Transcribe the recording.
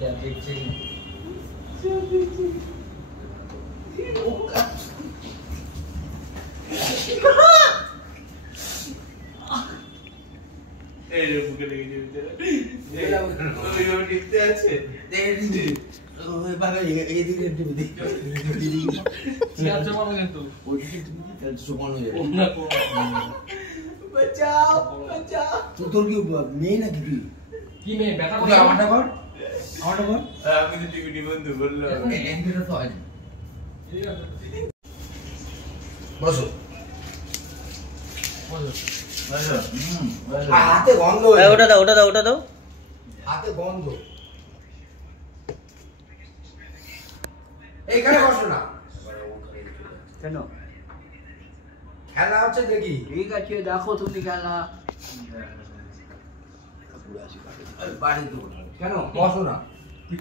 দেখছি এই রে বুকে লেগে যাবে ওই টিপতে আছে দেখি ওই বাবা এই দিকে টিপে দিই চেয়ার জমানো কিন্তু ওই দিকে টিপে দিই তাহলে সমান হয়ে যাবে ওনা কো বাঁচাও বাঁচাও তোর কি মেয়ে নাকি তুই কি মে ব্যথা তুই করে আমারটা কর আমি তো টিভি বন্ধু বললাম এন্ডিটা তো হয় বসো হাতে গন্ধ ওটা দাও হাতে গন্ধ এইখানে বসো না কেন খেলা হচ্ছে দেখি ঠিক আছে দেখো তুমি খেলা বাড়ি দেবো কেন বসো না এই